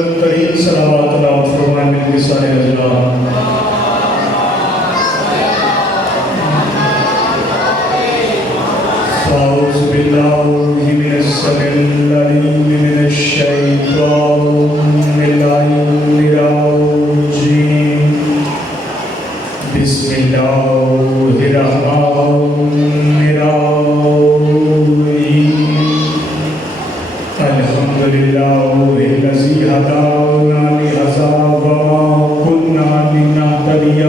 بلند ترین صلوات تلاوت فرمائیں مل کے سارے حضرات۔ أعوذ بالله من السميع العليم من الشيطان اللعين الرجيم بسم الله الرحمن الرحيم الحمد لله الذي هدانا لهذا وما كنا لنهتدي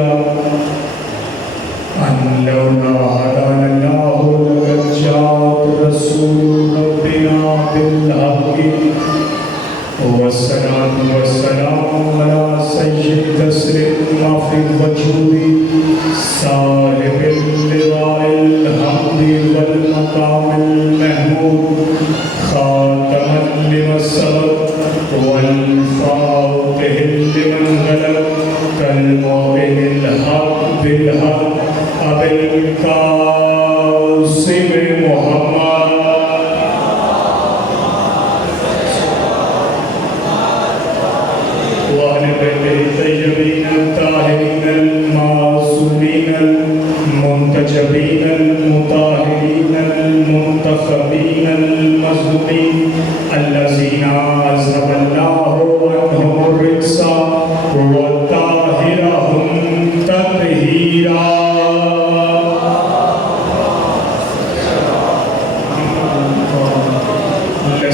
أن لولا هدانا الله لقد جاءت رسول ربنا بالحق والصلاة والسلام على سيد تسليم في الوجود صاحب اللواء الحمد والمقام المحمود خاتما لمن سبق والفاتح لمن غلب كالمؤمن الحق بالحق أبي القاسم محمد وآل بيته الطيبين الطاهرين المعصومين المنتجبين المطهرين المنتخبين المظلومين الذين أذهب الله عنهم الرجس وطهرهم تطهيرا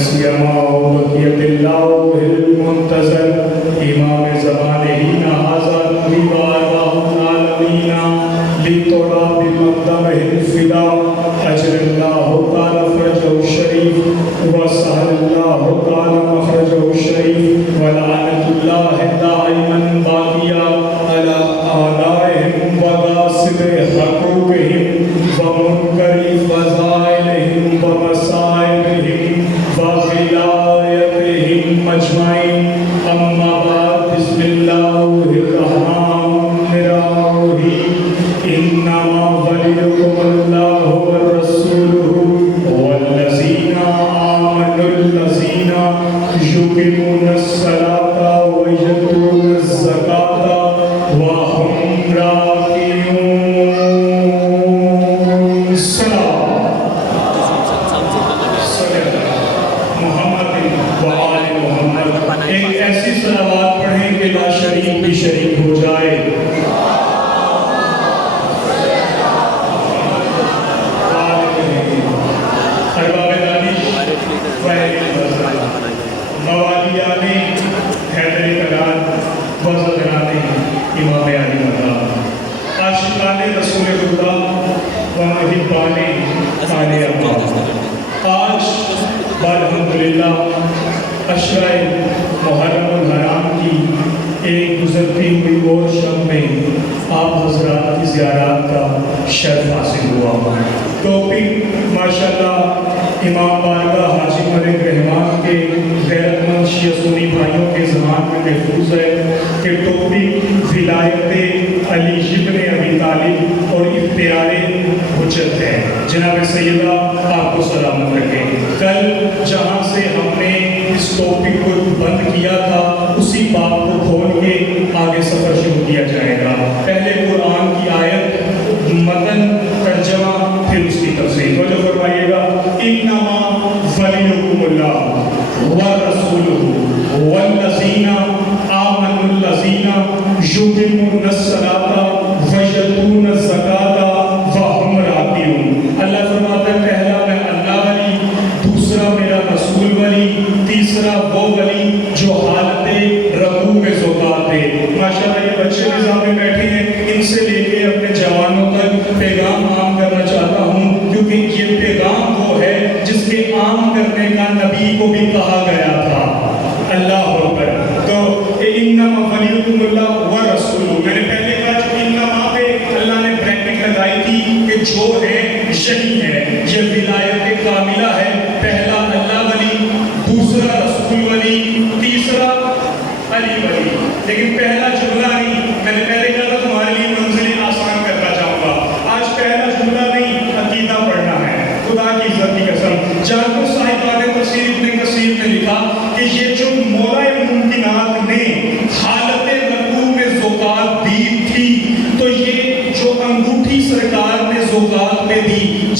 سيما بقية الله المنتظر إمام زمانه هذا رضوانه العالمين لتراب مقدمه الفداء أجر الله تعالى فرجه الشريف وسهل الله تعالى مخرجه الشريف ولعنة الله دائما باقية على أعدائهم وغاصب حقوقهم ومنكر فضائلهم ومصائبهم وغلايتهم أجمعين أما بعد بسم الله الرحمن الرحيم إنما وليكم الله ورسوله والذين آمنوا الذين يقيمون الصلاة ويؤتون الزكاة وهم راكعون الصلاة ایک ایسی صلوات پڑھیں کہ لا شریک بھی شریک ہو جائے۔ ارباب دانش موالیان حیدری قدار وزدران امام علی مقام عاشقان رسول خدا و محبان آل اللہ، آج الحمدللہ اشرائے محرم الحرام کی ایک گزرتی ہوئی اور شب میں آپ حضرات کی زیارات کا شرف حاصل ہوا۔ ٹاپک ماشاءاللہ امام بارگاہ حاجی ملک رحمان کے غیرت مند شیعہ سنی بھائیوں کے زبان میں محفوظ ہے کہ ٹاپک ولایت علی ابن ابی طالب اور اختیار حجت ہے۔ جناب سیدہ آپ کو سلامت رکھیں۔ کل جہاں سے ہم نے اس ٹاپک کو بند کیا تھا اسی باب کو کھول کے آگے سفر شروع کیا جائے گا۔ پہلے قرآن کی آیت متن ترجمہ پھر اس کی تفسیر۔ توجہ فرمائیے گا۔ انما ولیکم اللہ ورسولہ والذین آمنوا الذین یقیمون الصلاۃ ویؤتون الزکاۃ وہم راکعون۔ اللہ فرماتا ہے پہلا میں اللہ ولی، دوسرا میرا رسول ولی، تیسرا وہ ولی جو حالت رکوع میں زکات دے۔ ماشاءاللہ یہ بچے نظام میں بیٹھے ہیں، ان سے لے کے اپنے جوانوں تک پیغام عام کرنا چاہتا ہوں، کیونکہ یہ پیغام وہ ہے جس کے عام کرنے کا نبی کو بھی کہا گیا تھا۔ اللہ اکبر۔ تو انما ولیکم اللہ ورسولہ، میں نے پہلے کہا جو انما پہ اللہ نے بریکٹ لگائی تھی کہ جو ہے یہی ہے، یہ ولایت کاملہ ہے۔ پہلا اللہ ولی، دوسرا رسول ولی، تیسرا علی ولی۔ لیکن پہلا جملہ نہیں، میں نے پہلے کہا تھا تمہارے لیے منزلیں آسان کرنا چاہوں گا۔ آج پہلا جملہ نہیں، عقیدہ پڑھنا ہے۔ خدا کی عزت کی قسم، جانکو صاحبان تفسیر ابن کثیر نے لکھا کہ یہ جو مولا ممکنات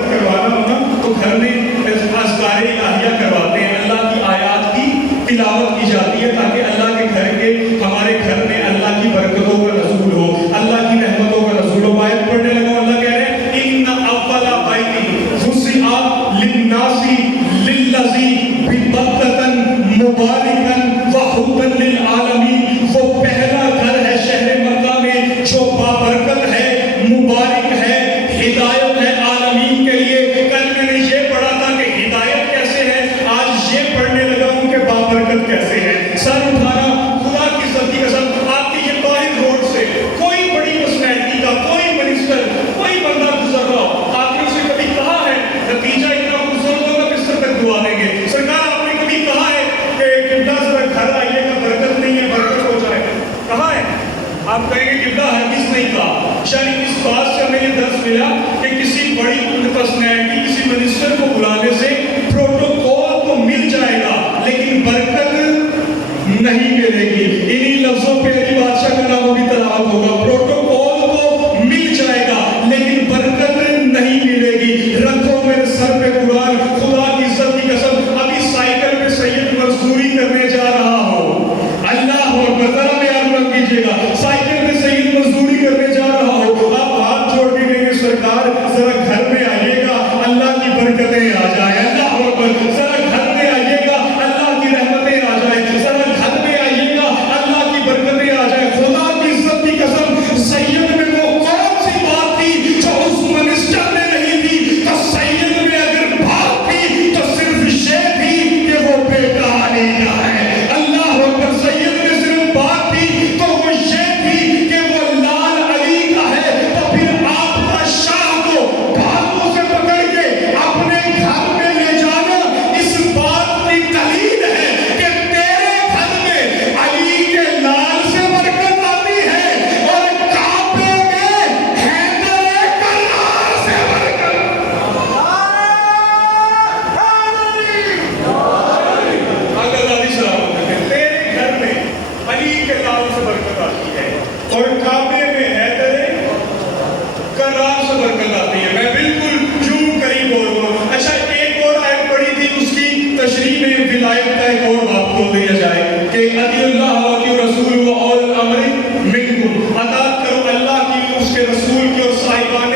بابرکت کروانا ہو نا تو گھر میں اذکار الہیہ کرواتے ہیں، اللہ کی آیات کی تلاوت کی جاتی ہے تاکہ اللہ کے گھر کے ہمارے گھر میں اللہ کی برکتوں کا نزول ہو، اللہ کی رحمتوں کا نزول ہو۔ آیت پڑھنے لگا، اللہ کہہ رہے ہیں ان اول بیت وسع للناس للذی ببکۃ مبارکا وہدی للعالمین، وہ پہلا گھر ہے شہر مکہ میں جو بابرکت ہے، مبارک ہے، ہدایت ہے عالمین کے لیے۔ کل میں نے یہ پڑھا تھا کہ ہدایت کیسے ہے، آج یہ پڑھنے لگا ہوں کہ بابرکت کیسے ہے۔ سر اٹھانا، خدا کی عزت کی قسم، آپ کی یہ طاہر روڈ سے کوئی بڑی پرسنالٹی کا کوئی منسٹر کوئی بندہ گزر رہا ہو، آپ نے اسے کبھی کہا ہے نتیجہ اتنا بزرگوں کا بستر تک دعا دیں گے؟ سرکار آپ نے کبھی کہا ہے کہ قبلہ ذرا گھر آئیے گا، برکت نہیں ہے، برکت ہو جائے گا؟ کہا ہے؟ آپ کہیں گے قبلہ ہرگز نہیں کہا۔ یعنی اس بات سے ہمیں یہ درس ملا کہ کسی بڑی پرسنالٹی کسی منسٹر کو بلانے سے پروٹوکول تو مل جائے گا لیکن برکت نہیں ملے گی۔ انہی لفظوں پہ علی بادشاہ کا نام بھی تلاوت ہوگا، پروٹوکول تو مل جائے گا لیکن برکت نہیں ملے گی۔ رکھو میرے سر پہ قرآن، خدا کی عزت کی قسم، ابھی سائیکل پہ سید مزدوری کرنے جا رہا ہو، اللہ اکبر، ذرا بیان مت کیجیے گا، سائیکل پہ سید مزدوری کرنے جا رہا ہو، آپ ہاتھ جوڑ کے کہیں گے سرکار ذرا گھر میں آئیے گا، اللہ کی برکتیں آ جائیں، اللہ اکبر، ذرا گھر میں آئیے گا، اللہ کی رحمتیں آ جائیں، ذرا گھر میں آئیے گا، اللہ کی برکتیں آ جائیں۔ خدا کی عزت کی قسم، سید میں وہ کون سی بات تھی جو اس منسٹر میں نہیں تھی؟ تو سید میں اگر بات تھی تو صرف یہ تھی کہ وہ بیٹا علی کا ہے، اللہ اکبر، سید میں صرف بات تھی تو وہ یہ تھی کہ وہ لال علی کا ہے، تو پھر آپ کا شاہ کو بازو سے پکڑ کے اپنے گھر میں لے جانا اس بات کی دلیل ہے کہ تیرے گھر میں علی کے لال سے برکت آتی ہے اور کعبے میں حیدر کرار سے برکت۔ آقا سلام علیہ، تیرے گھر میں علی کے لال سے برکت آتی ہے اور کعبے میں حیدر کرار سے برکت آتی ہے۔ میں بالکل جوں قریب ہو رہا ہوں۔ اچھا، ایک اور آیت پڑھی تھی، اس کی تشریح میں ولایت کا ایک اور باب کھول دیا جائے کہ اطیعوا اللہ واطیعوا الرسول واولی الامر منکم، اطاعت کرو اللہ کی، اس کے رسول کی اور صاحبان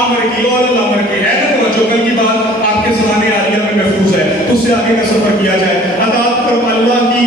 امر کی، اولی الامر کی۔ ہے نا توجہ، کل کی بات آپ کے زبان عالیہ میں محفوظ ہے، اس سے آگے کا سفر کیا جائے۔ اطاعت کرو اللہ کی،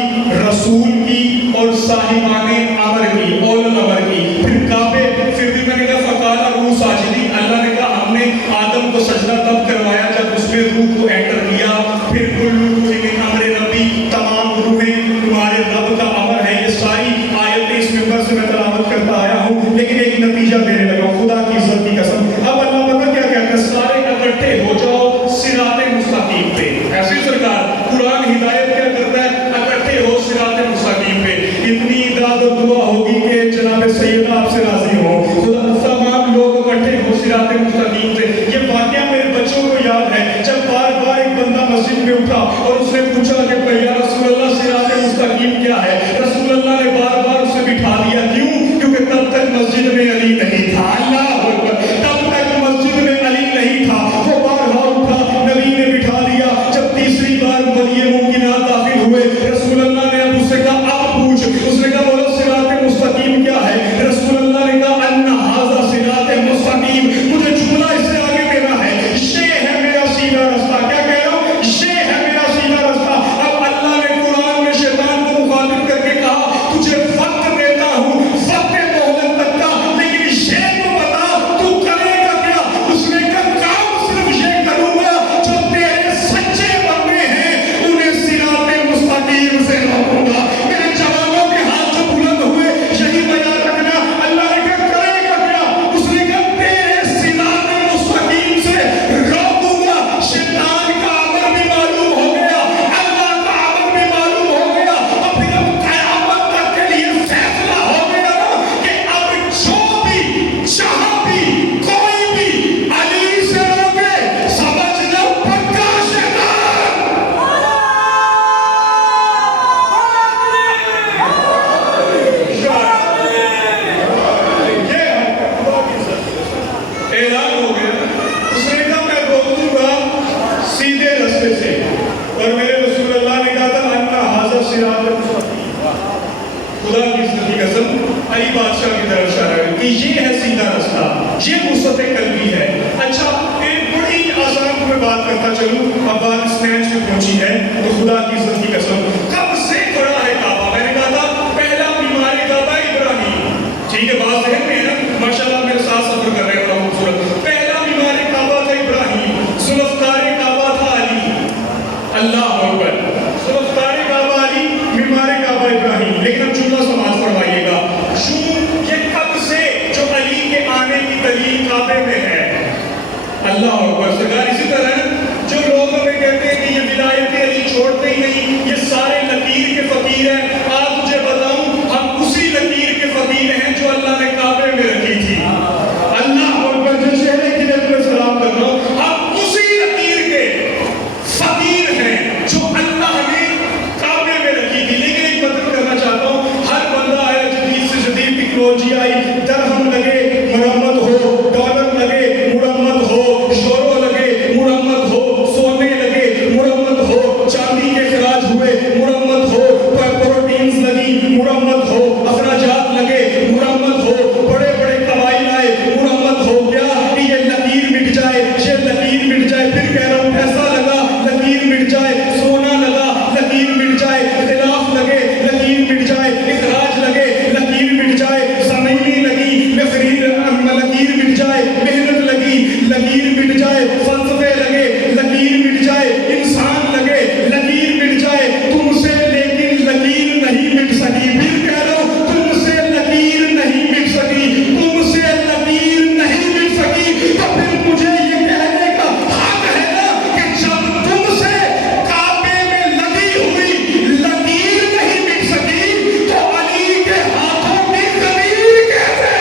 رسول کی اور صاحبان امر کی، اولی الامر کی۔ پھر کعبے، پھر بھی میں نے کہا فقال روح ساجدی، اللہ نے کہا ہم نے آدم کو سجدہ تب کروایا جب اس میں روح کو انٹر کیا۔ پھر کل روح من امر ربی، تمام روحیں تمہارے رب کا امر ہے۔ یہ ساری آیتیں اس ممبر سے میں تلاوت کرتا آیا ہوں لیکن ایک نتیجہ دینے لگا ہوں، خدا کی عزت کی قسم۔ اب اللہ پتہ کیا کہتا ہے؟ سارے اکٹھے ہو جاؤ صراط مستقیم پہ۔ ایسی سرکار قرآن ہدایت کیا کرتا ہے؟ اکٹھے ہو صراط مستقیم پہ۔ اتنی داد و دعا ہوگی کہ جناب سیدہ آپ سے راضی ہو، خدا تمام لوگ اکٹھے ہو صراط مستقیم پہ۔ یہ واقعہ میرے بچوں کو یاد ہے، جب بار بار ایک بندہ مسجد میں اٹھا اور اس نے پوچھا کہ یا رسول اللہ صراط مستقیم کیا ہے؟ رسول اللہ نے بار بار اسے بٹھا دیا، کیوں؟ کیونکہ تب تک مسجد میں علی نہیں تھا، اللہ اکبر، تب تک مسجد میں علی نہیں تھا۔ وہ بارہا اٹھا، نبی نے بٹھا دیا۔ جب تیسری بار ولی ممکنات داخل ہوئے، رسول اللہ نے اب اس سے کہا اب پوچھ، اس نے کہا بولو صراط مستقیم کیا ہے؟ رسول اللہ نے کہا ان ھذا صراط مستقیم، مجھے جملہ اس سے آگے دینا ہے، یہ ہے میرا سیدھا رستہ۔ کیا کہہ رہا ہوں؟ یہ ہے میرا سیدھا رستہ۔ اب اللہ نے قرآن میں شیطان کو مخاطب کر کے کہا تجھے وقت دیتا ہوں، وقت مہلت تک کا، لیکن یہ تو بتا بات کرتا چلوں. اب بات اسنیچ میں پہنچی ہے تو خدا کی عزت کی قسم کب سے کھڑا ہے کعبہ؟ میں نے کہا تھا پہلا بیمار کعبہ ابراہیم. ٹھیک ہے بات ذہن میں ہے نا؟ ماشاءاللہ میرے ساتھ سفر کر رہے ہیں, بڑا خوبصورت. پہلا بیمار کعبہ تھا ابراہیم, ذوالفقار کعبہ تھا علی. اللہ اکبر. ذوالفقار کعبہ علی, بیمار کعبہ ابراہیم. لیکن اب جملہ سماعت فرمائیے گا. یہ کب سے جو علی کے آنے کی دلیل کعبے میں ہے. اللہ اکبر. سرکار اسی طرح جو لوگ ہمیں کہتے ہیں کہ یہ ولایت علی چھوڑتے ہی نہیں, یہ سارے لکیر کے فقیر ہیں. آپ مجھے بتاؤں ہم اسی لکیر کے فقیر ہیں جو اللہ نے کعبے میں رکھی تھی. اللہ اکبر. جو چہرے کی نظر میں سلام کر رہا ہوں, ہم اسی لکیر کے فقیر ہیں جو اللہ نے کعبے میں رکھی تھی. لیکن ایک مدد کرنا چاہتا ہوں, ہر بندہ آیا جدید سے جدید ٹیکنالوجی آئی, درہم لگے مرمت ہو, ڈالر لگے مرمت ہو, یورو لگے مرمت ہو, سونے لگے مرمت ہو, چاندی کے اخراج ہوئے مرمت ہو, پروٹینز لگی مرمت ہو, اخراجات لگے مرمت ہو, بڑے بڑے قبائل آئے مرمت ہو. کیا کہ یہ لکیر مٹ جائے, یہ لکیر مٹ جائے. پھر کہہ رہا ہوں پیسہ لگا لکیر مٹ جائے, سونا لگا لکیر مٹ جائے, اختلاف لگے لکیر مٹ جائے, اخراج لگے لکیر مٹ جائے, زمینی لگی لکیر مٹ جائے, محنت لگی لکیر مٹ جائے, فلسفے لگے لکیر مٹ جائے, انسان لگے لکیر مٹ جائے. تم سے لیکن لکیر نہیں مٹ سکی. پھر کہہ رہا ہوں تم سے لکیر نہیں مٹ سکی, تم سے لکیر نہیں مٹ سکی. تو پھر مجھے یہ کہنے کا حق ہے نا کہ جب تم سے کعبے میں لگی ہوئی لکیر نہیں مٹ سکی تو علی کے ہاتھوں کی لکیر کیسے؟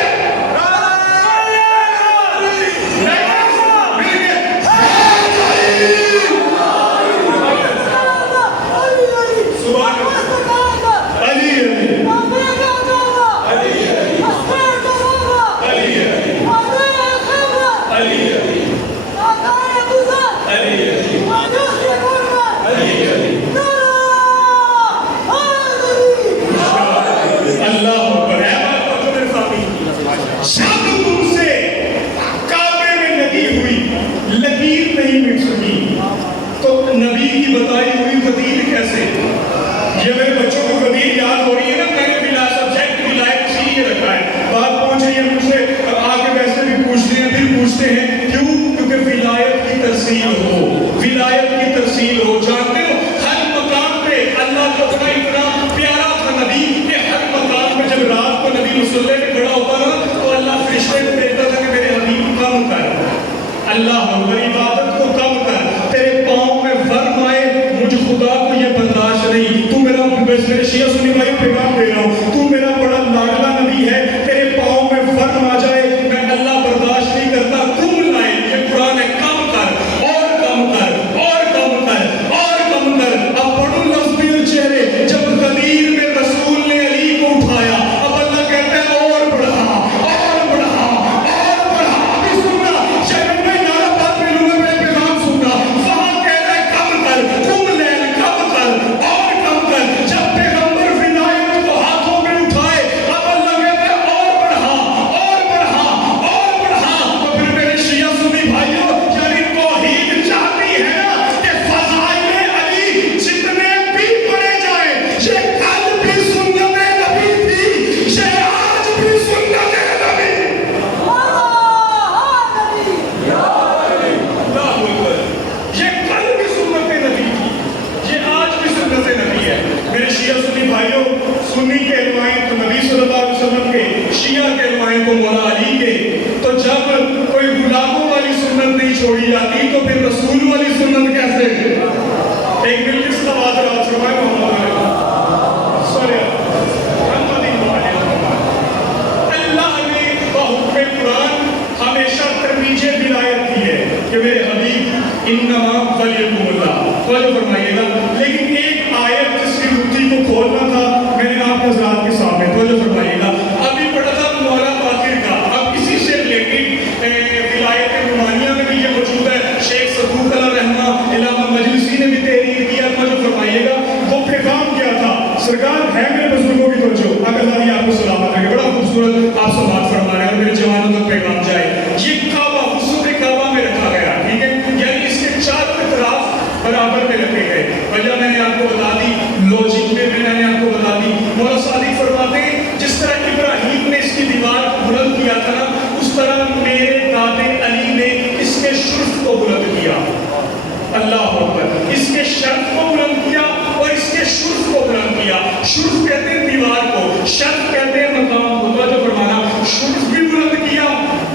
نبی کی بتائی ہوئی غدیر کیسے؟ یہ میرے بچوں کو غدیر یاد ہو رہی ہے نا. میں نے بلا سبجیکٹ ولایت اسی لیے رکھا ہے. بات پہنچ رہی ہے مجھ سے, آگے ویسے بھی پوچھتے ہیں, پھر پوچھتے ہیں کیوں؟ کیونکہ ولایت کی ترسیل ہو, ولایت کی ترسیل ہو. جانتے ہو ہر مقام پہ اللہ کو اتنا پیارا تھا نبی کہ ہر مقام پہ جب رات کو نبی مصلی پہ کھڑا ہوتا نا تو اللہ فرشتے کو دیتا تھا کہ میرے حبیب کم کر, اللہ اکبر, عبادت کو کم کر, تیرے پاؤں میں ورم آئے, مجھ خدا کو یہ برداشت نہیں. تو میرا میرے شیعہ سنی بھائی پیغام دے رہا ہوں, تو میرا بڑا لاڈلا نبی ہے, تیرے پاؤں میں ورم آ جائے میں اللہ برداشت نہیں کرتا. تم لائے یہ قرآن ہے, کم کر اور کم کر اور کم کر اور کم کر. اب پڑھو لفظ بھی چہرے, جب غدیر میں رسول نے علی کو اٹھایا, اب اللہ کہتا ہے اور بڑھا اور بڑھا اور بڑھا. ابھی سننا, شہر میں نارا بات ملوں گا, میرے پیغام سننا. وہاں کہہ رہا ہے کم کر, تم لیل کم کر اور کم کر. جب پیغمبر ولایت کو ہاتھوں میں اٹھائے, اب اللہ کہتا ہے اور بڑھا اور بڑھا اور بڑھا. تو پھر میرے شیعہ سنی بھائیوں, یعنی توحید چاہتی ہے نا کہ فضائل علی جتنے بھی پڑھے جائیں, یہ کل بھی سنت نبی تھی, یہ آج بھی سنت نبی. یہ کل بھی سنت نبی تھی, یہ آج بھی سنت نبی ہے. میرے شیعہ سنی بھائیوں, سنی کے علمائیں تو نبی صلی اللہ علیہ وسلم کے, شیعہ کے علمائیں تو مولا علی کے. تو جب کوئی غلاموں والی سنت نہیں چھوڑی جاتی تو پھر رسول والی سنت کیسے؟ ایک مل کس کا بات رہا فرمائے محمد اللہ نے بحکم قرآن ہمیشہ ترویج ولایت دی ہے کہ میرے حبیب انما ولیکم اللہ. توجہ فرمائیے گا. لیکن ایک آیت جس کی مٹھی کو کھولنا تھا میں نے آپ کے حضرات کے سامنے, توجہ فرمائیے گا. ابھی پڑھا تھا مولا باقر کا, اب اسی سے ریلیٹڈ ولایت رومانیہ میں بھی یہ موجود ہے. شیخ صدوق علیہ رحمہ علامہ مجلسی نے بھی تحریر کیا. توجہ فرمائیے گا. وہ پیغام کیا تھا, سرکار ہے میرے بزرگوں کی توجہ, اگر آپ کو سلامت رکھے. بڑا خوبصورت آپ سے بات فرما رہے ہیں اور میرے جوانوں تک پیغام جائے. یہ کعبہ وسط کعبہ میں رکھا گیا, ٹھیک ہے, یعنی اس کے چار سفر میں رکھے گئے. وجہ میں نے آپ کو بتا دی, لوجک میں میں نے آپ کو بتا دی. مولا صادق فرماتے ہیں جس طرح ابراہیم نے اس کی دیوار کو بلند کیا تھا نا, اس طرح میرے دادے علی نے اس کے شرف کو بلند کیا. اللہ اکبر. اس کے شرف کو بلند کیا اور اس کے شرف کو بلند کیا. شرف کہتے ہیں دیوار کو, شرف کہتے ہیں مقام کو. جو فرمانا شرف بھی بلند کیا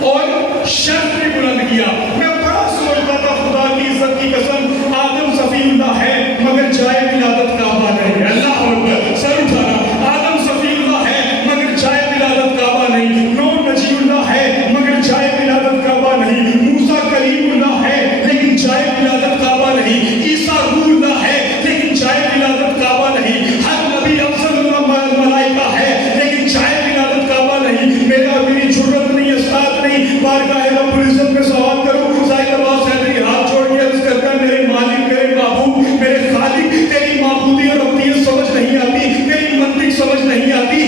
اور شرف بھی بلند کیا. میں بڑا سمجھتا تھا خدا کی عزت کی قسم آدم صفی اللہ ہے مگر جائے ولادت کعبہ نہیں. اللہ اکبر. سر اٹھانا. آدم صفی اللہ ہے مگر جائے ولادت کعبہ نہیں. نوح نجی اللہ ہے مگر جائے ولادت کعبہ نہیں. موسیٰ کلیم اللہ ہے لیکن جائے ولادت کعبہ نہیں. عیسیٰ روح اللہ ہے لیکن جائے ولادت کعبہ نہیں. ہر نبی افضل اللہ ملائکہ ہے لیکن جائے ولادت کعبہ نہیں. میرا میری ضرورت نہیں, استاد نہیں, بارگاہ رب العزت میں سوال کروں. زاہد عباس حیدری ہاتھ چھوڑ کے عرض کرتا ہے میرے مالک, میرے معبود, میرے خالق, تیری معبودی اور ربوبیت سمجھ نہیں آتی, تیری منطق سمجھ نہیں آتی.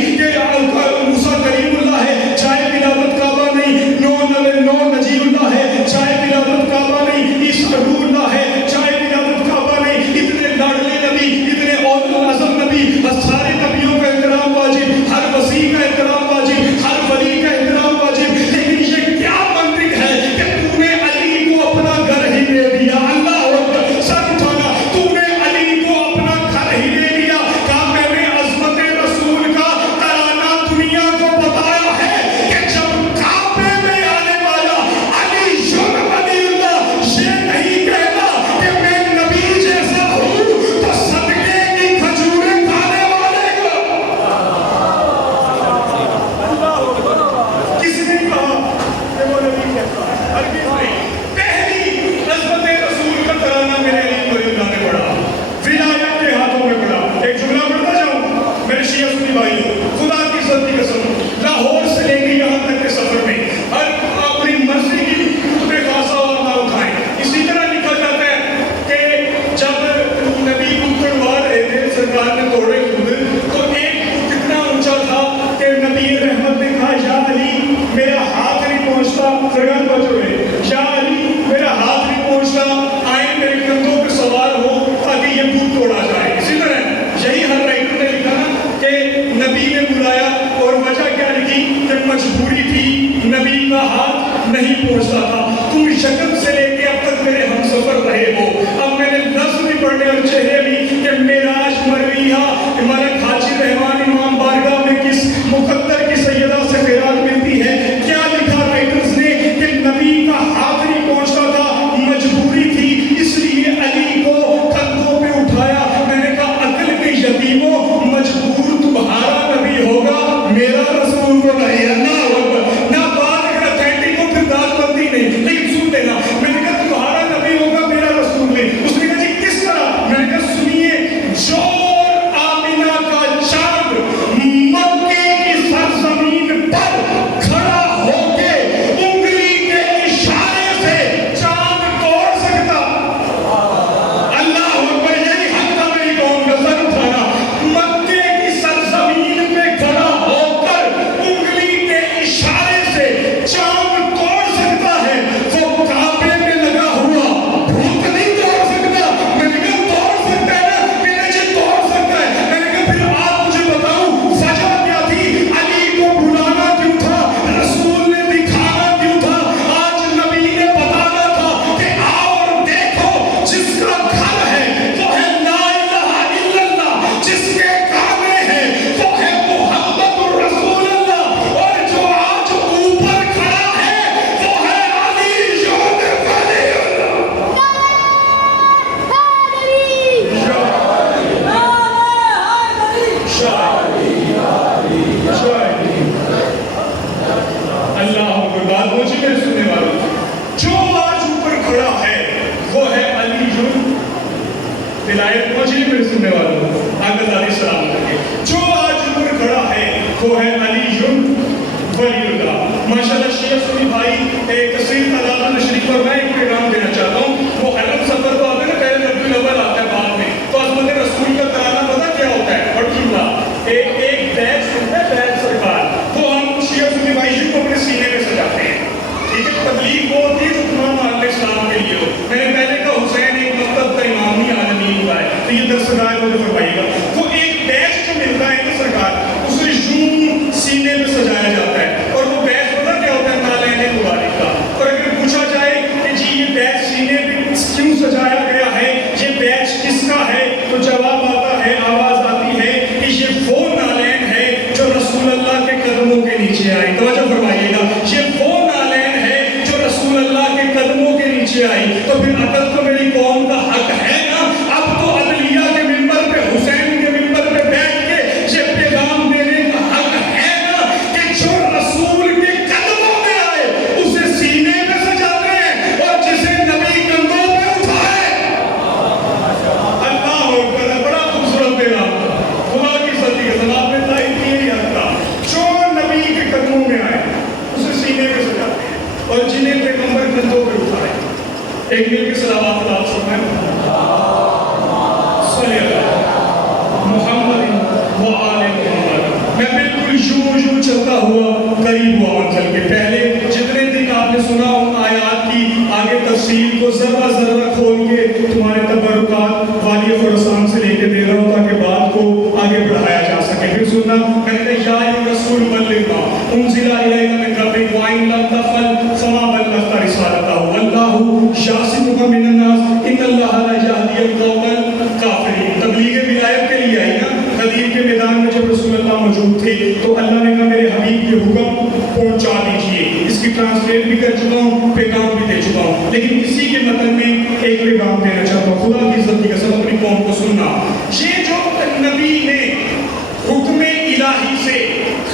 موسیٰ کلیم اللہ ہے جائے ولادت کعبہ نہیں. نوح نجی اللہ ہے جائے ولادت کعبہ نہیں. عیسیٰ روح اللہ ہے جائے ولادت کعبہ نہیں. اتنے لاڈلے نبی, اتنے اولو العزم نبی, سارے نبیوں کا احترام واجب, ہر وسیع کا احترام واجب, ہر ولی کا احترام واجب. لیکن یہ کیا منطق ہے کہ تو نے علی کو اپنا گھر ہی دے دیا. اللہ اکبر. سر اٹھانا. تو نے علی کو اپنا گھر ہی دے دیا. کہا میں نے عظمت رسول کا ترانہ دنیا کو بتایا ہے کہ جب کعبے میں آنے والا علی شن ولی اللہ یہ نہیں کہتا کہ میں نبی جیسا ہوں تو صدقے کی کھجوریں کھانے والے کو. کسی نے کہا کہ وہ نبی کہتا ہے, ہرگز نہیں. پہلی عظمت رسول کا ترانہ میرے علی ولی اللہ نے پڑھا, ولایت کے ہاتھوں میں پڑھا. ایک جملہ پڑھتا جاؤں میرے شیعہ سنی بھائی, خدا کی عزت کی قسم, لاہور سے لے کے یہاں تک کے سفر میں ہر اپنی مرضی کی خطبے خاصہ اور نہ اٹھائیں. اسی طرح لکھا جاتا ہے کہ جب نبی کو توڑوا رہے تھے, سرکار نے توڑے خود, تو ایک کتنا اونچا تھا کہ نبی رحمت نے کہا یا علی میرا ہاتھ نہیں پہنچتا. سرکار بچ رہے, یا علی میرا ہاتھ نہیں پہنچتا, آئیں میرے کندھوں پہ سوار ہو تاکہ یہ بت توڑا جائے. اسی طرح یہی ہر رائٹر نے لکھا نا کہ نبی نے بلایا اور وجہ کیا لکھی کہ مجبوری تھی, نبی کا ہاتھ نہیں پہنچتا تھا. تم شکل سے لے کے اب تک میرے ہم سفر رہے ہو. اب میں نے لفظ بھی پڑھنے اور چہرے بھی کہ معراج مرویہ ملک حاجی رحمان امام بارگاہ میں کس مقدر کی سیدہ سے خیرات ملتی ہے. کیا لکھا رائٹرز نے کہ نبی کا ہاتھ نہیں پہنچتا تھا, مجبوری تھی, اس لیے علی کو کندھوں پہ اٹھایا. میں نے کہا عقل کے یتیموں, مجبور تمہارا نبی ہوگا, میرا رسول کو نہیں. اللہ اکبر. نہ بات اگر اتھینٹک ہو پھر داد بندی نہیں, لیکن سن لینا. میں نے کہا تمہارا نبی ہوگا, میرا رسول نہیں. اس نے کہا جی کس طرح؟ میں نے کہا سنیے, جو آمینہ کا چاند مکے کی سرزمین پر کھڑا ہو کے انگلی کے اشارے سے چاند توڑ سکتا. اللہ اکبر. یہی حق تھا میری قوم کا, سر اٹھانا. مکے کی سرزمین پہ کھڑا ہو کر انگلی کے اشارے سے چاند توڑ سکتا ہے. وہ کعبے میں لگا ہوا بھوت نہیں توڑ سکتا. میں نے کہا توڑ سکتا ہے نا, کہ نہیں جی توڑ سکتا ہے. میں نے کہا پھر آپ مجھے بتاؤں وجہ کیا تھی, علی کو بلانا کیوں تھا, رسول نے دکھانا کیوں تھا. آج نبی نے بتانا تھا کہ آؤ اور دیکھو جس کا گھر ہے وہ ہے لا الہ الا اللہ, جس کے کعبے ہیں وہ ہے محمد الرسول اللہ, اور جو آج اوپر کھڑا ہے وہ ہے علی شون ولی اللہ. اللہ اکبر. بات پہنچی میرے سننے والوں, جو آج اوپر کھڑا ہے وہ ہے علی جن. ولایت پہنچی میرے سننے والوں, آقا ذاتی سلام کرے. جو آج اوپر کھڑا ہے وہ ہے علی جن ولی اللہ. ماشاءاللہ شیعہ سنی بھائی ایک تصویر تعداد میں تشریف پر میں ایک پیغام دینا چاہتا ہوں. وہ حرم سفر تو آتے ہیں نا, پہلے ربیع الاول آتا ہے بعد میں, تو عظمت رسول کا ترانہ پتہ کیا ہوتا ہے, اور جملہ ایک بیج سنتا ہے, بیج سرکار, وہ ہم شیعہ سنی بھائی کو اپنے سینے میں سجاتے ہیں. ٹھیک ہے, تبلیغ وہ ہوتی ہے جو تمام عالم اسلام کے لیے ہو. میں نے پہلے کہا حسین ایک مکتب کا امام نہیں, آج نالین، توجہ فرمائیے گا، یہ وہ نالین ہے جو رسول اللہ کے قدموں کے نیچے آئی. تو پھر عدل تو میری قوم کا حق ہے نا. اب تو عدلیہ کے منبر پہ، حسین کے منبر پہ بیٹھ کے یہ پیغام دینے کا حق ہے نا کہ جو رسول کے قدموں میں آئے اسے سینے میں سجاتے ہیں اور جسے نبی کندھوں پہ اٹھائے. اللہ اکبر، بڑا خوبصورت پیغام، خدا کی سچی قسم آپ نے تائید کی نہیں آتا. جو نبی کے قدموں میں آئے اسے سینے میں سجاتے ہیں اور جنہیں پیغمبر کندھوں پہ اٹھائے. ایک مل کے صلوات اللہ سبحانہ صلی اللہ محمد و آل محمد. میں بالکل یوں چلتا ہوا قریب ہوا منزل کے. پہلے جتنے دن آپ نے سنا ان آیات کی آگے تفصیل کو ذرہ ذرہ کھول کے تمہارے تبرکات والی خراسان سے لے کے دے رہا ہوں تاکہ بات کو آگے بڑھایا جا سکے. پھر سننا، میں نے یا رسول بلغ ما انزل الیک من ربک وان لم تفعل فما بلغت رسالتہ واللہ یعصمک من الناس ان اللہ لا یہدی القوم الکافرین. تبلیغ ولایت کے لیے آئی نا. غدیر کے میدان میں جب رسول اللہ موجود تھے تو اللہ نے کہا میرے حبیب کے حکم پہنچا دیجئے. اس کی ٹرانسلیٹ بھی کر چکا ہوں، پیغام بھی دے چکا ہوں، لیکن اسی کے متن میں ایک پیغام دینا چاہتا ہوں. خدا کی عزت کی قسم اپنی قوم کو سننا. یہ جو نبی نے حکم الہی سے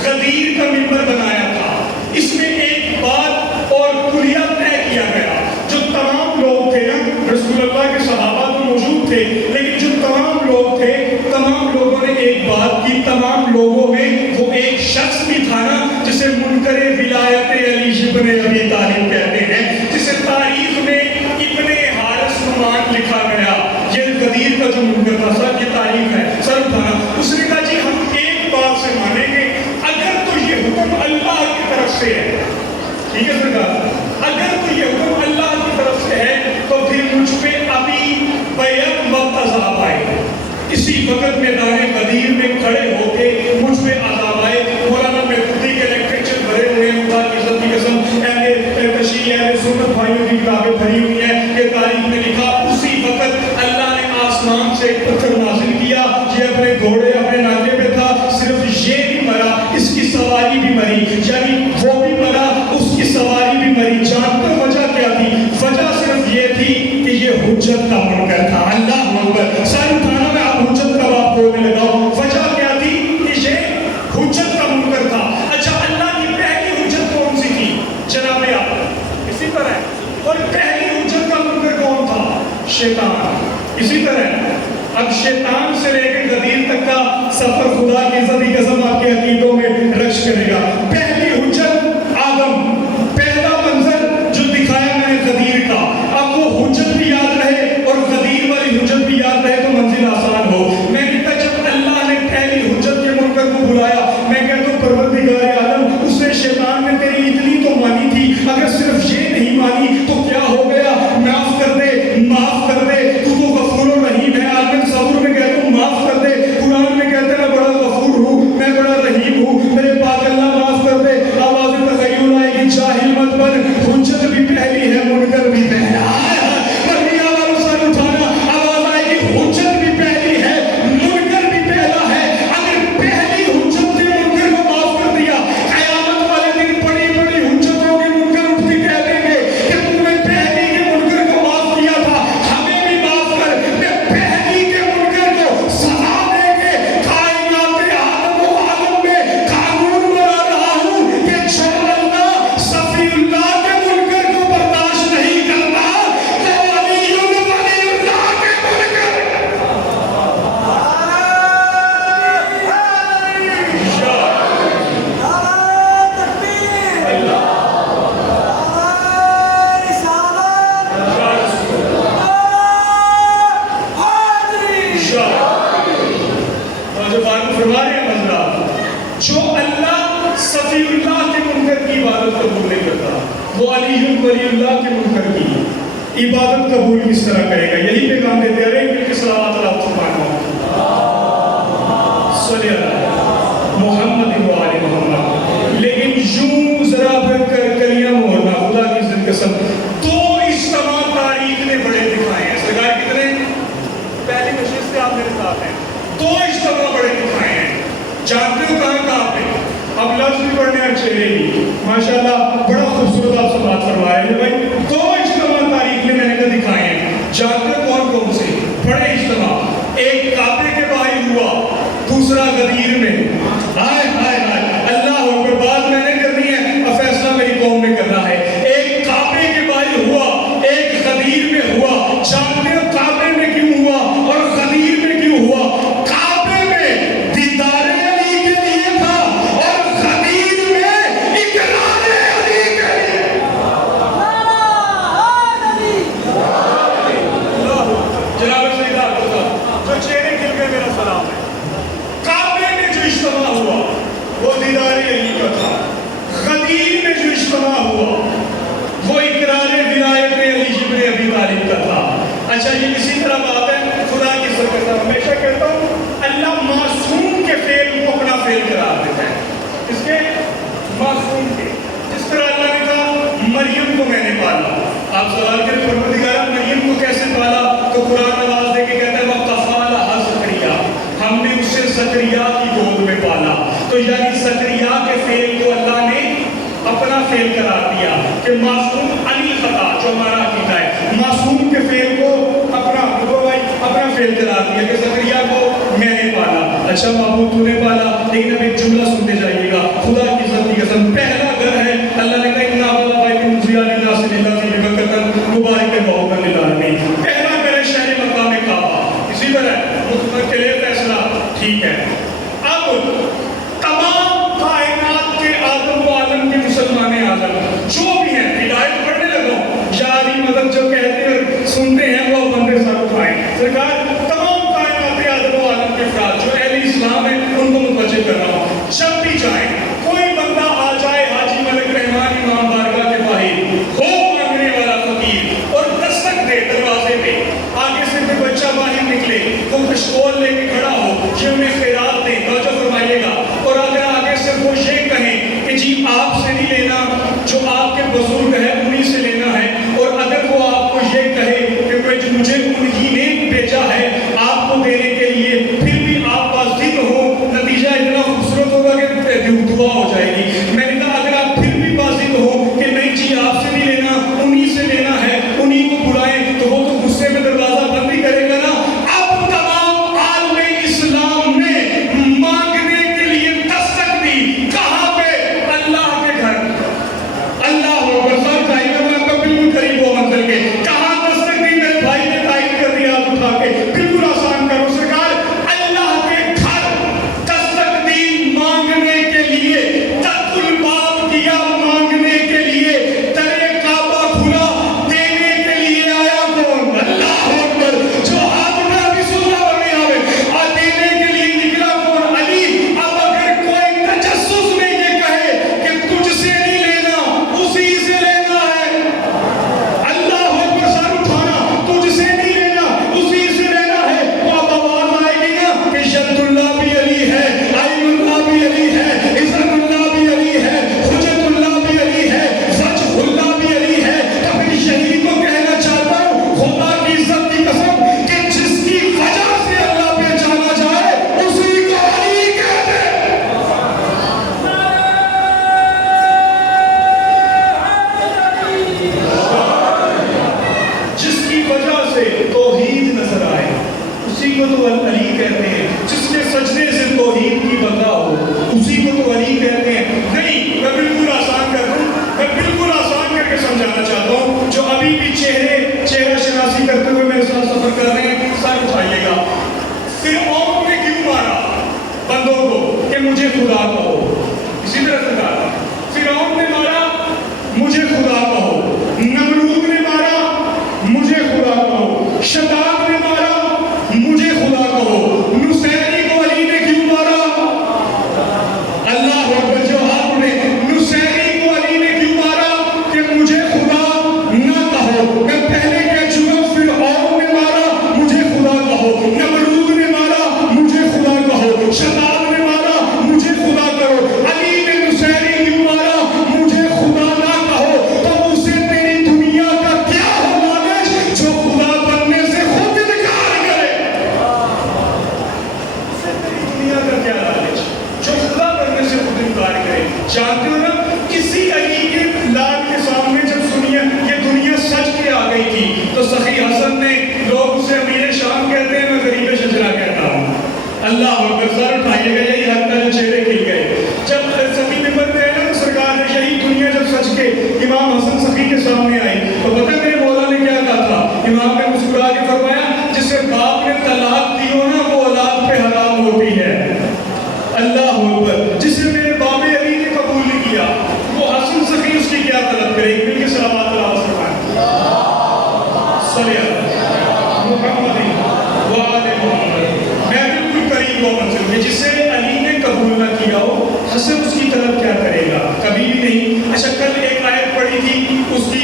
غدیر کا منبر بنایا تھا، اس میں ایک بات اور کلیہ طے کیا گیا. جو تمام لوگ تھے نا، رسول اللہ کے صحابہ تو موجود تھے، لیکن جو تمام لوگ تھے، تمام لوگوں نے ایک بات کی. تمام لوگوں میں وہ ایک شخص بھی تھا نا جسے منکر ولایت علی ابن ابی طالب کہتے ہیں، جسے تاریخ میں ابن حارث نعمان لکھا گیا. یہ غدیر کا جو منکر تھا، سر یہ تاریخ ہے، سر اٹھانا. اس نے کہا جی ہم ایک بات سے مانیں گے، اگر تو یہ حکم اللہ کی طرف سے ہے، ٹھیک ہے سرکار، اگر تو یہ حکم اللہ کی طرف سے ہے تو پھر مجھ پہ ابھی بیعت وقت عذاب آئے. اسی وقت میدان غدیر میں کھڑے ہو کے مجھ پہ عذاب آئے. مولانا محمودی کے لیکچر بھرے ہوئے ہیں. خدا کی عزت کی قسم اہل تشیع اہل سنت بھائیوں کی کتابیں بھری ہوئی ہیں کہ تاریخ میں لکھا اسی وقت اللہ نے آسمان سے ایک پتھر نازل کیا. یہ اپنے گھوڑے اپنے ناکے پہ تھا. صرف یہ بھی مرا، اس کی سواری بھی مری، یعنی وہ بھی مرا، اس کی سواری بھی مری. جانتے وجہ کیا تھی؟ وجہ صرف یہ تھی کہ یہ حجت کا منکر تھا. اللہ اکبر، سر اٹھانا میں آپ حجت کا بات بولنے لگا. وجہ کیا تھی؟ کہ یہ حجت کا منکر تھا. اچھا، اللہ کی پہلی حجت کون سی تھی؟ جناب آپ اسی طرح. اور پہلی حجت کا منکر کون تھا؟ شیطان. اسی طرح اب شیطان سے لے کے غدیر تک کا سفر خدا کی عزت کی قسم آپ کے عقیدوں میں رشک کرے گا. پہلی حجت آدم، پہلا منظر جو دکھایا میں نے غدیر کا. اب وہ حجت بھی یاد رہے اور غدیر والی حجت بھی یاد رہے تو منزل آسان ہو. میں کہتا جب اللہ نے پہلی حجت کے منکر کو بلایا، میں کہتا ہوں پروردگار عالم، اس نے شیطان نے تیری اتنی تو مانی تھی، اگر صرف یہ نہیں مانی تو کیا ہو گیا؟ معاف کر دے، معاف کر دے، تو غفور رحیم ہے. آج میں تصور میں کہتا ہوں معاف کر دے. قرآن میں کہتے ہیں میں بڑا غفور ہوں، میں بڑا رحیم ہوں، میرے پاک اللہ معاف کر دے. آواز تخیل آئے گی، جاہل مت بن، حجت بھی پہلی ہے، منکر بھی پہلا ہے. عبادت قبول کس طرح کرے گا؟ یہی پیغام دیتے ہیں. ایک کے صلوات اللہ صلی اللہ محمد و آل محمد. لیکن یوں ذرا کلیاں موڑنا، خدا کی عزت قسم. دو اجتماع تاریخ نے بڑے دکھائے ہیں. سرکار کتنے؟ پہلی نشست سے آپ میرے ساتھ ہیں. دو اجتماع بڑے دکھائے ہیں. جانتے ہو کہاں پہ؟ اب لفظ بھی پڑھنے ہیں چہرے کی ماشاءاللہ بڑا خوبصورت آپ سے بات فرمایا ہے بھائی. دو اجتماع تاریخ میں نے دکھائے ہیں, جانتے کون کون سے بڑے اجتماع؟ ایک کعبے کے باہر ہوا, دوسرا غدیر میں. ہائے ہائے ہائے اللہ اکبر, بات میں نے کرنی ہے اور فیصلہ میری قوم نے کرنا ہے. ایک کعبے کے باہر ہوا, ایک غدیر میں ہوا. جانتے ہو کعبے میں کیوں ہوا اور غدیر میں کیوں ہوا؟ کعبے میں دیدار علی کے لیے تھا اور غدیر میں اقرار علی کے لیے. جناب سیدار جو چہرے کھل گئے میرا سلام ہے. کعبے میں جو اجتماع ہوا وہ دیدار علی کا تھا. غدیر میں جو اجتماع ہوا وہ اقرار ولایت علی ابن ابی طالب کا تھا. اچھا یہ اسی طرح بات ہے خدا کی سرکت. ہمیشہ کہتا ہوں اللہ معصوم کے فعل کو اپنا فعل قرار دیتا ہے. اس کے معصوم کے, جس طرح اللہ نے کہا مریم کو میں نے پالا. آپ سوال کریں پروردگار مریم کو کیسے پالا؟ تو قرآن آواز دے کے کہتا ہے وَقَفَالَهَا زَكَرِيَّا, ہم نے اسے زکریا کی گود میں پالا. تو یعنی زکریا کے فعل کو اللہ نے اپنا فعل قرار دیا کہ معصوم علی خطا جو ہمارا عقیدہ ہے, معصوم کے فعل کو اپنا فعل قرار دیا کہ زکریا کو میں نے پالا. اچھا معبود تو نے پالا, لیکن اب ایک جملہ سنتے جائیے گا خدا کی عزت کی قسم. پہلا گھر ہے اللہ نے کہا اِنَّ أَوَّلَ بَيْتٍ وُضِعَ لِلنَّاسِ لِلَّذِي بِبَكَّةَ مُبَارَكًا وَهُدًى لِلْعَالَمِينَ. پہلا گھر ہے شہر مکہ میں کعبہ. اسی طرح کے لیے فیصلہ ٹھیک ہے. اب تمام کائنات کے آدم و عالم کے مسلمان عالم جو بھی ہیں, ہدایت پڑھنے لگا یاری مدد جو کہتے ہیں سنتے ہیں وہ بندے سر اٹھائیں. سرکار تمام کائنات آدم و عالم کے افراد جو اہل اسلام ہیں ان کو متوجہ کر رہا ہوں. جب بھی جائیں کوئی بندہ آ جائے حاجی ملک رحمان امام بارگاہ کے باہر ہو مانگنے والا فقیر اور دستک دے دروازے پہ, آگے سے کوئی بچہ باہر نکلے وہ کشکول لے کے کھڑا ہو, یہ انہیں خیرات دیں, توجہ فرمائیے گا. اور اگر آگے سے وہ یہ کہیں کہ جی آپ سے نہیں لینا, جو آپ کے بزرگ ہیں انہی سے لینا ہے, اور اگر وہ آپ کو یہ کہے کہ مجھے انہی نے بھیجا ہے آپ کو دینے کے لیے, پھر بھی آپ بازدید ہو, نتیجہ اتنا خوبصورت ہوگا کہ دعا ہو جائے گی. میں نے کہا اگر آپ پھر بھی بازدید ہو کہ نہیں جی آپ سے نہیں لینا انہی سے لینا ہے, انہی کو بلائیں, تو وہ تو غصے میں دروازہ بند ہی کرے گا نا. اب تمام عالم اسلام نے مانگنے کے لیے دستک دی. کہاں پہ؟ اللہ کے گھر. اللہ اکبر, سب چاہیے میں آپ کا بالکل قریب ہو منزل کے. کہاں دستک دی؟ میرے بھائی نے تائید کر دیا آپ اٹھا کے, بالکل آسان کرو سرکار. اللہ کے گھر دستک دی مانگنے کے لیے, تک الباب کیا مانگنے کے لیے, درے کعبہ کھلا دینے کے لیے آیا کون؟ اللہ اکبر. جو ہاتھ میں ابھی سننا بنی آوے اور دینے کے لیے نکلا کون؟ علی. اب اگر کوئی تجسس میں یہ کہے کہ تجھ سے نہیں لینا اسی سے لینا ہے, اللہ اکبر, سر اٹھانا, تجھ سے نہیں لینا اسی سے لینا ہے, تو اب آواز آئے گی نا کہ ید اللہ بھی علی ہے, عین اللہ بھی علی ہے, عزت اللہ بھی علی ہے, حجت اللہ بھی علی ہے, وجہ اللہ بھی علی ہے. تو پھر یہی کو کہنا چاہتا ہوں خدا کی عزت کی قسم کہ جس کی وجہ سے اللہ پہ جانا جائے اسی کو علی کہتے ہیں. جس کی وجہ سے توحید نظر آئے اسی کو تو علی کہتے ہیں. جس کے سجدے سے توحید کی بقا ہو اسی کو تو علی کہتے ہیں. نہیں, میں بالکل آسان کر دوں, میں بالکل آسان کر کے سمجھانا چاہتا ہوں. جو ابھی بھی چہرہ شناسی کرتے ہوئے میرے ساتھ سفر کر رہے ہیں سر اٹھائیے گا. فرعون نے کیوں مارا بندوں کو کہ مجھے خدا کہو؟ اسی طرح سے کہا فرعون نے مارا مجھے خدا کہو, نمرود نے مارا مجھے خدا کہو, شداد نے مارا مجھے خدا کہو. نصیری کو علی نے کیوں مارا؟ اللہ اکبر. جو ہاتھ نے نصیری کو علی نے کیوں مارا کہ مجھے خدا نہ کہو. میں پہلے کہہ چکا فرعون نے مارا مجھے خدا کہو, نمرود نے مارا مجھے خدا کہو, شداد نے مارا مجھے خدا کرو. علی نے نصیری کیوں مارا مجھے خدا نہ کہو. تو اسے تیری دنیا کا کیا ہو نالج جو خدا بننے سے خود اللہ اکبر، سر اٹھائیے گا، یہی حق کا جو چہرے کھل گئے. جب سخی ممبر پہ ہے نا، سرکار نے یہی دنیا جب سچ کے امام حسن سخی کے سامنے آئی تو پتہ میرے مولا نے کیا کہا تھا؟ امام نے مسکرا کے فرمایا جسے باپ نے طلاق دی ہو نا وہ اولاد پہ حرام ہوتی ہے. اللہ اکبر. جسے میرے باب علی نے قبول نہیں کیا وہ حسن سخی اس کی کیا طلب کرے گی؟ مل کے صلوات اللہ فرمائیں. صلی اللہ محمد وآل محمد. میں بالکل قریب ہوں منزل کے. جسے علی نے قبول نہ کیا ہو حسن اس کی طلب کیا کرے گا؟ کبھی بھی نہیں. اچھا کل ایک آیت پڑھی تھی اس کی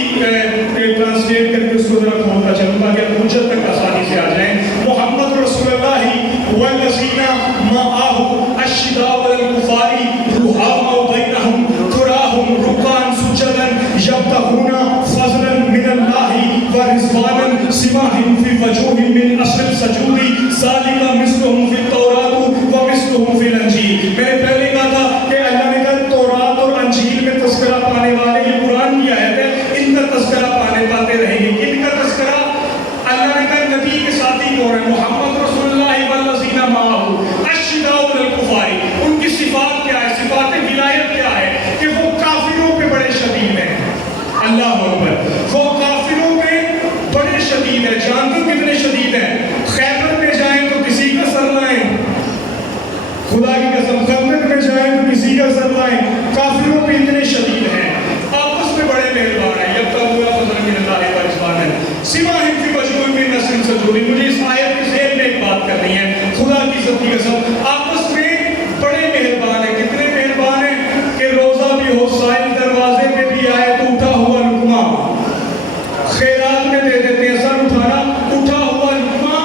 ٹرانسلیٹ کر کے اس کو ذرا کھولتا چلوں تاکہ آپ حجت تک آسانی سے آ جائیں. محمد رسول اللہ والذین معہ اشداء علی الکفار رحماء بینہم تراہم رکعا سجدا یبتغون فضلا من اللہ ورضوانا سیماہم فی وجوہہم من اثر السجود ذلک مثلہم فی التوراۃ ومثلہم فی الانجیل. میں نے پہلے کہا تھا کہ اللہ نے کہا تورات اور انجیل میں تذکرہ پانے والے، یہ قرآن کی آیت ہے، ان کا تذکرہ پاتے رہیں گے. ان کا تذکرہ اللہ نے کہا نبی کے ساتھی کون ہے؟ محمد رسول اللہ والذین معہ اشداء علی الکفار. ان کی صفات کیا ہے؟ صفات ولایت کیا ہے؟ کہ وہ کافروں پہ بڑے شدید ہیں. اللہ اکبر. وہ کافروں پہ بڑے شدید ہیں. جانتے ہو کتنے شدید ہیں؟ خیبر میں جائیں تو کسی کا سر لائیں، خدا کی قسم خندق میں جائیں تو کسی کا سر لائیں. کافروں پہ اتنے شدید ہیں. آپس میں بڑے مہربان ہیں. یبتغون فضلا من اللہ ورضوانا سیماہم فی وجوہہم من اثر السجود. مجھے اس آیت کے ذیل میں ایک بات کرنی ہے. خدا کی عزت کی قسم آپس میں بڑے مہربان ہیں. کتنے مہربان ہیں کہ روزہ بھی ہو سائل دروازے پہ بھی آئے تو اٹھا ہوا لقمہ خیرات میں دے دیتے ہیں. سر اٹھانا اٹھا ہوا لقمہ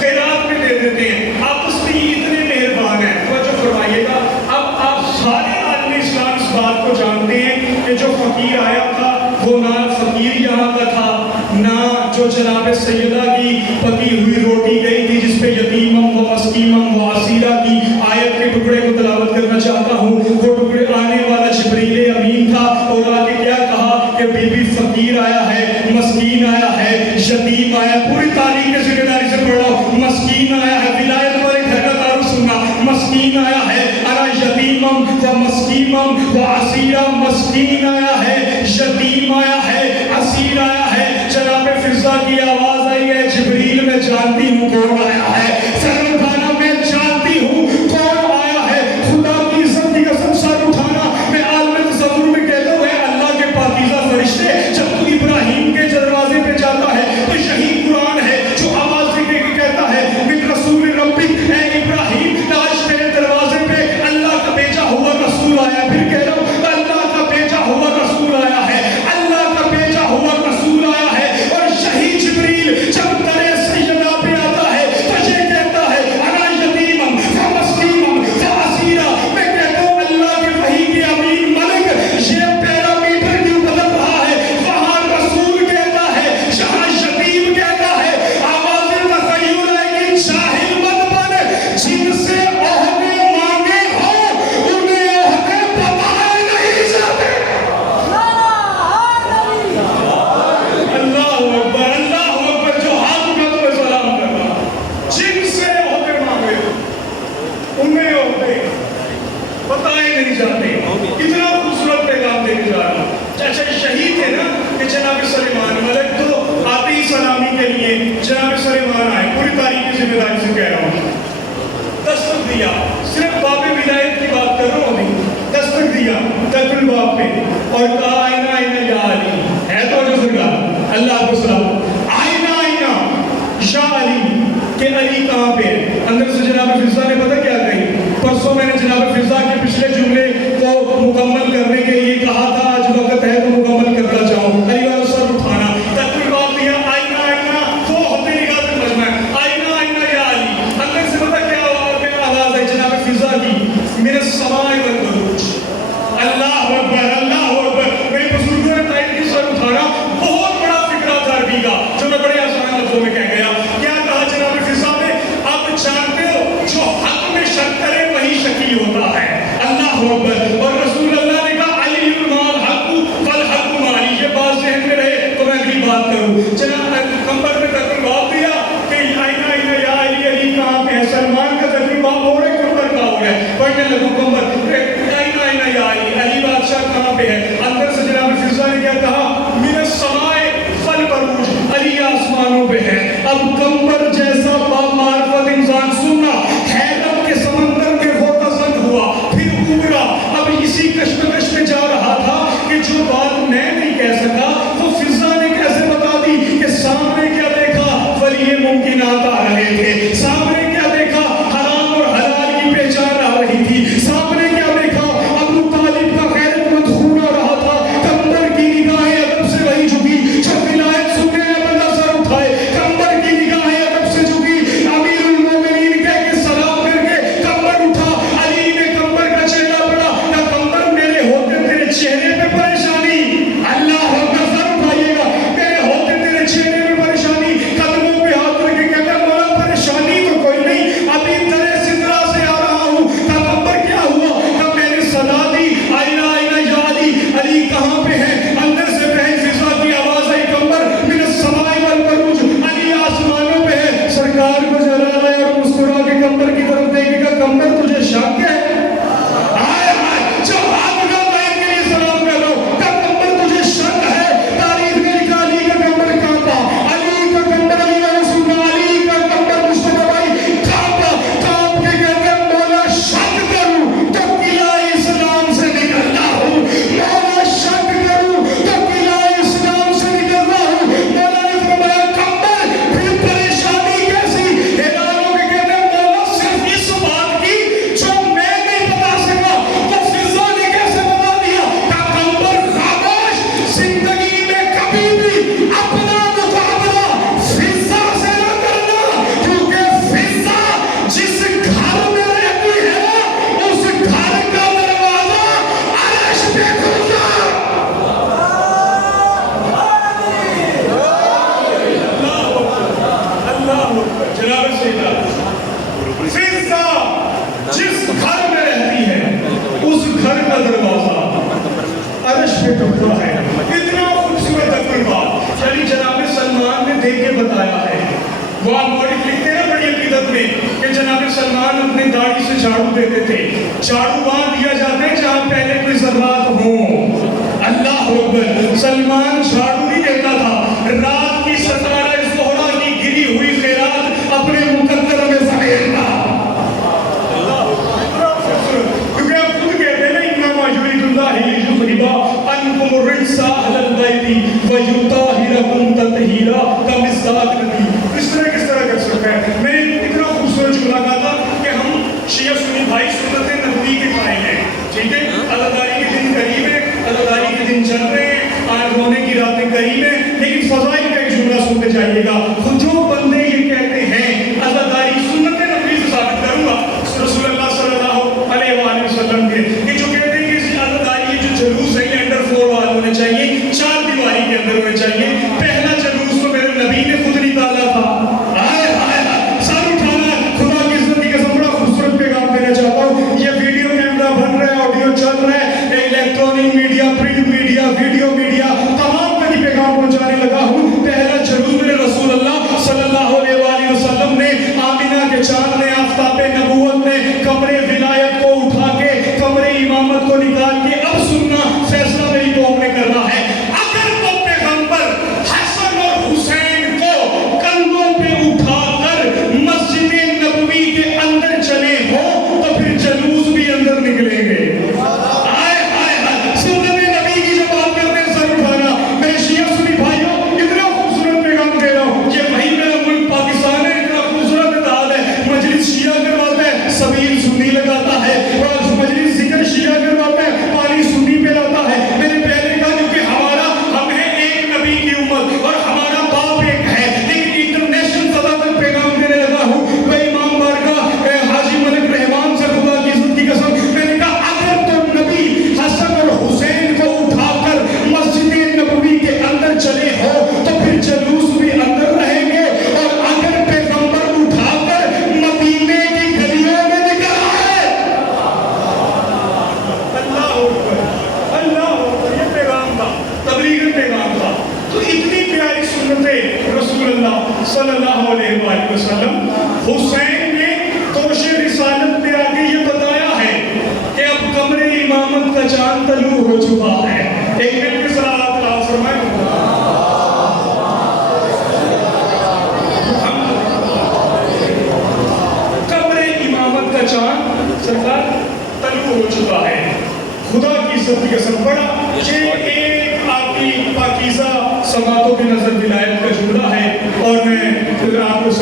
خیرات میں دے دیتے ہیں. آپس میں اتنے مہربان ہیں. توجہ فرمائیے گا. اب آپ سارے عالم اسلام اس بات کو جانتے ہیں کہ جو فقیر آیا تھا وہ نہ فقیر یہاں کا تھا، نہ جو جناب سیدہ کی پکی ہوئی روٹی گئی تھی جس پہ یتیمم و مسکینم و اسیرہ کی آیت کے ٹکڑے کو تلاوت کرنا چاہتا ہوں. وہ ٹکڑے آنے والا جبریل امین تھا اور آ کے کیا کہا کہ بی بی فقیر آیا ہے، مسکین آیا ہے، یتیم آیا. پوری تاریخ کے ذمہ داری سے پڑھ رہا ہوں. مسکین آیا ہے، ولایت والے گھر کا تعارف سننا. مسکین آیا ہے، انا یتیمم و مسکینم و اسیرہ. مسکین آیا ہے، یتیم آیا ہے، اسیر آیا ہے. جناب فضا کی آواز آئی ہے جبریل میں جانتی ہوں کون آیا ہے. سر اٹھانا میں جانتی ہوں کون آیا ہے. خدا کی عزت کی قسم سر اٹھانا میں عالم تصور میں کہتا ہوں اے اللہ کے پاکیزہ فرشتے جب تو ابراہیم کے دروازے پہ جاتا ہے تو یہی قرآن ہے جو آواز دے کے کہتا ہے من رسول ربک اے ابراہیم آج تیرے دروازے پہ اللہ کا بھیجا ہوا رسول آیا. پھر کہہ رہا ہوں اللہ کا بھیجا ہوا رسول آیا ہے. اللہ کا بھیجا ہوا رسول آیا ہے. اور یہی جبریل جب درے سیدہ پہ آتا ہے تو یہ کہتا ہے انا یتیمم و مسکینم و اسیرہ. میں کہتا ہوں اللہ کے وحی کے امین ملک یہ پیرامیٹر کیوں بدل رہا ہے؟ وہاں رسول کہتا ہے، یہاں یتیم کہتا ہے. آواز تخیل ہے کہ جاہل مت بن. جن سے عہدے مانگے ہو انہیں عہدے بتائے نہیں جاتے. اللہ اکبر اللہ اکبر. جو ہاتھ اٹھا تو میں سلام کر رہا. جن سے عہدے مانگے انہیں عہدے بتائے نہیں جاتے. کتنا خوبصورت پیغام دے کے جا رہا ہوں. اچھا شہید ہے نا کہ جناب سلیمان ملک تو آتے ہی سلامی کے لیے جناب سلیمان آئے. پوری تاریخ کی ذمہ داری سے کہہ رہا ہوں. دستک دیا، صرف باب ولایت کی بات کر رہا ہوں ابھی. دستک دیا تک الباب پہ اور کہا آئینہ آئینہ یا علی. ہے تو جو سرکار اللہ کو سلام. آئینہ آئینہ یا علی کہ علی کہاں پہ ہے؟ اندر سے جناب فضا نے پتہ کیا کہی؟ پرسوں میں نے جناب فضا کے پچھلے جملے کو مکمل کرنے کے لیے کہا تھا آج وقت ہے تو مکمل کرتا جاؤں. علی والا سر اٹھانا تک الباب دیا. آئینہ آئینہ وہ ہوتے نگاہ سے بجنا ہے. آئینہ آئینہ یا علی. اندر سے پتہ کیا آواز ہے جناب فضا کی؟ میرے سمائے والبروج. اللہ اکبر اللہ اکبر. میرے بزرگوں نے تائید کی سر اٹھانا. بہت بڑا فکرہ تھا عربی کا جو میں بڑے آسان لفظوں میں کہہ گیا. کیا کہا جناب فضا نے؟ آپ جانتے ہو جو حق میں شک کرے وہی شکی ہوتا ہے. اللہ اکبر اب کمبر جیسا بامعرفت انسان سننا، حیرت کے سمندر میں غوطہ زن ہوا، پھر ابھرا، اب اسی کشمکش میں جا رہا تھا کہ جو بات میں نہیں کہہ سکا وہ فضا نے کیسے بتا دی کہ سامنے کیا دیکھا، ولی ممکنات آ رہے تھے، سامنے کیا دیکھا، حرام اور حلال کی پہچان آ رہی تھی، سامنے کیا دیکھا، ابو طالب کا غیرت مند خون آ رہا تھا، کمبر کی نگاہیں ادب سے وہی جھکی، جب ولایت سننے میں بندہ سر اٹھائے، کمبر کی نگاہیں ادب سے جھکی، امیر المومنین کہہ کے سلام کر کے کمبر اٹھا، علی نے کمبر کا چہرہ پڑھا، یا کمبر میرے ہوتے تیرے چہرے پہ پریشانی، اللہ ہوگا سر اٹھائیے گا، میرے ہوتے تیرے چہرے پہ پریشانی، قدموں پہ ہاتھ رکھ کے کہتا مولا پریشانی تو کوئی نہیں، ابھی ترے سدرا سے آ رہا ہوں، کمبر کیا ہوا، کب میں نے صدا دی، آئینہ آئینہ یا علی، علی کہاں پہ ہے، اندر سے بہن فضا کی آواز آئی، کمبر من السماء والبروج، علی آسمانوں پہ ہے، سرکار کو جلال ہے اور مسکرا کے کمبر کی طرف دیکھے گا، کمبر تجھے شک ہے، آئے آئے جو ہاتھ اٹھا میں کے لیے سلام کر رہا ہوں، کب کمبر تجھے شک ہے، تاریخ میں لکھا علی کا کمبر کانپا، علی کا کمبر علی کا رسول علی کا کمبر مصطفیٰ بھائی کانپا، کانپ کے کہتے ہیں مولا شک کروں تو قلعہ اسلام سے نکلنا ہوں، مولا شک کروں تو قلعہ اسلام سے نکلنا ہوں، مولا نے فرمایا کمبر پھر پریشانی کیسی، حیران ہو کے کہتے ہیں مولا صرف اس بات کی جو میں نہیں بتا سکا وہ فضا نے کیسے بتا دیا، کہ کمبر خاموش، زندگی میں کبھی بھی اپنا مقابلہ فضا سے نہ کرنا، کیونکہ فضا جس گھر میں رہتی ہے اس گھر کا دروازہ عرش پہ کھلتا ہے۔ جناب سیدہ فضا جس گھر میں رہتی ہے اس گھر کا دروازہ عرش پہ ٹوٹتا ہے۔ اتنا خوبصورت اپنی بات یعنی جناب سلمان نے دیکھ کے بتایا ہے، وہ آپ بڑی لکھتے ہیں بڑی عقیدت میں کہ جناب سلمان اپنی داڑھی سے جھاڑو دیتے تھے، جھاڑو وہاں دیا جاتا ہے جہاں پہلے کوئی ذرات ہوں، اللہ اکبر، سلمان جھاڑو نہیں دیتا تھا، رات کی 17 زہرا کی گری ہوئی خیرات اپنے مقدر میں سمیٹتا، کیونکہ آپ خود کہتے ہیں نا انما یرید اللہ لیذہب عنکم الرجس اہل البیت ویطہرکم تطہیرا کمثال نبی۔ کس طرح کر سکتا ہے؟ میں نے اتنا خوبصورت جملہ کہا تھا کہ ہم شیعہ سنی بھائی سنت نبوی کے قائل ہیں، ٹھیک ہے، عزاداری کے دن قریب ہے، عزاداری کے دن چل رہے ہیں، آج رونے کی راتیں قریب ہیں، لیکن فضائل کا ایک جملہ سنتے جائیے گا، جو بندے یہ کہتے ہیں عزاداری سنت نبوی سے ثابت کروں گا رسول اللہ صلی اللہ علیہ وآلہ وسلم کے، کہ جو کہتے ہیں کہ اس عزاداری جو جلوس ہے انڈر فلور والے ہونے چاہیے، 4 دیواری کے اندر ہونے چاہیے، پہلا جلوس تو میرے نبی نے خود نکالا تھا، سر اٹھانا، خدا کی عزت کی قسم بڑا خوبصورت پیغام دینا چاہتا ہوں، یہ ویڈیو کیمرہ بن رہا ہے، آڈیو چل رہا ہے، electronic media, print media, video media, تمام تک پیغام پہنچانے لگا ہوں، پہلا جلوس میرے رسول اللہ صلی اللہ علیہ وآلہ وسلم نے آمینہ کے چاند نے آفتاب نبوت نے کمرے ولایت کو اٹھا کے کمرے امامت کو نکال کے اب سننا فیصلہ میری قوم نے کرنا ہے، اگر تو پیغمبر حسن اور حسین کو کندھوں پہ اٹھا کر مسجد نبوی کے اندر چلے ہو تو پھر جلوس بھی اندر نکلیں گے، سنت نبی کی جو بات کرتے ہیں سر اٹھانا، میں شیعہ سنی بھائیوں اتنا خوبصورت پیغام دے رہا ہوں، یہ وہی میرا ملک پاکستان ہے، اتنا خوبصورت اتحاد ہے، مجلس شیعہ کرواتا ہے، سبیل سنی لگاتا ہے، اور مجلس ذکر شیعہ کرواتا ہے، پانی سنی پہ لاتا ہے، میں نے پہلے کہا کیونکہ ہم ہیں ایک نبی کی امت اور ہمارا باپ ایک ہے، لیکن انٹرنیشنل سطح پر پیغام دینے لگا ہوں، وہ امام بارگاہ حاجی ملک رحمان سے خدا کی عزت کی قسم میں نے کہا اگر تو نبی حسن اور حسین کو اٹھا کر مسجد نبوی کے اندر چلے ہو تو پھر جلوس بھی اندر رہیں گے، اور اگر پیغمبر اٹھا کر مدینے کی گلیوں میں نکل آئے، اللہ یہ پیغام تھا، تبلیغ پیغام تھا، تو اتنی پیاری سنت رسول اللہ صلی اللہ علیہ وآلہ وسلم، حسین نے توش رسالت میں آگے یہ بتایا ہے کہ اب کمرے امامت کا چاند طلوع ہو چکا ہے، ایک منٹ کی صلوات فرمائیں،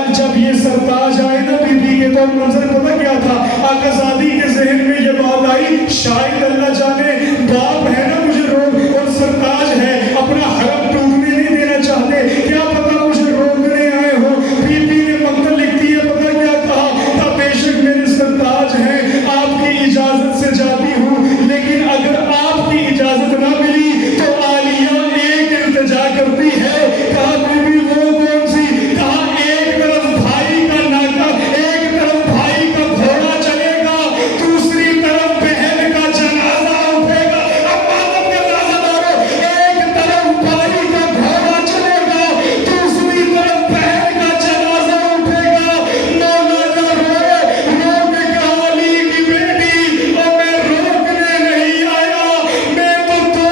آج جب یہ سرتاج آئے نا بی بی کے تو منظر پتہ کیا تھا؟ آقا زادی کے ذہن میں یہ بات آئی شاید اللہ جانے باپ ہے نا مجھے روک اور سرتاج ہے اپنا حرم ٹوٹنے نہیں دینا چاہتے، کیا پتہ مجھے روکنے آئے ہو۔ بی بی نے مقتل لکھتی ہے پتہ کیا کہا تھا؟ بے شک میرے سرتاج ہیں آپ کی اجازت سے جاتی ہوں، لیکن اگر آپ کی اجازت نہ ملی تو عالیہ ایک التجا کرتی ہے۔ کہا بی بی وہ کون سی؟ کہا ایک طرف بھائی کا ناکا، ایک طرف بھائی کا گھوڑا چلے گا، دوسری طرف بہن کا جنازہ اٹھے گا۔ اب بات کا اندازہ دارو، ایک طرف بھائی کا گھوڑا چلے گا، دوسری طرف بہن کا جنازہ اٹھے گا۔ مولانا روئے رو کے کہا علی کی بیٹی اور میں روکنے نہیں آیا، میں تو دو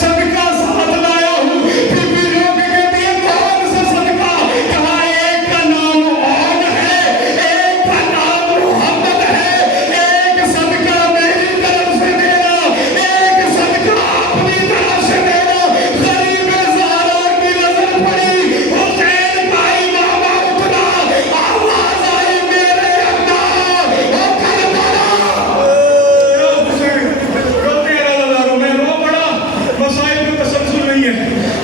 صدقہ ساتھ لایا ہوں۔ بی بی رو کے کہتی ہے کون سا صدقہ؟ کہا ایک کا نام عون ہے، ایک کا نام محمد ہے، ایک صدقہ میری طرف سے دینا، ایک صدقہ اپنی طرف سے دینا۔ غریب زہرا کی نظر پڑی، حسین کا امامہ اترا، آواز آئی میرے اللہ او کربلا۔ حسین روتے رہا، میں رو پڑا، مسائل میں تسلسل نہیں ہے،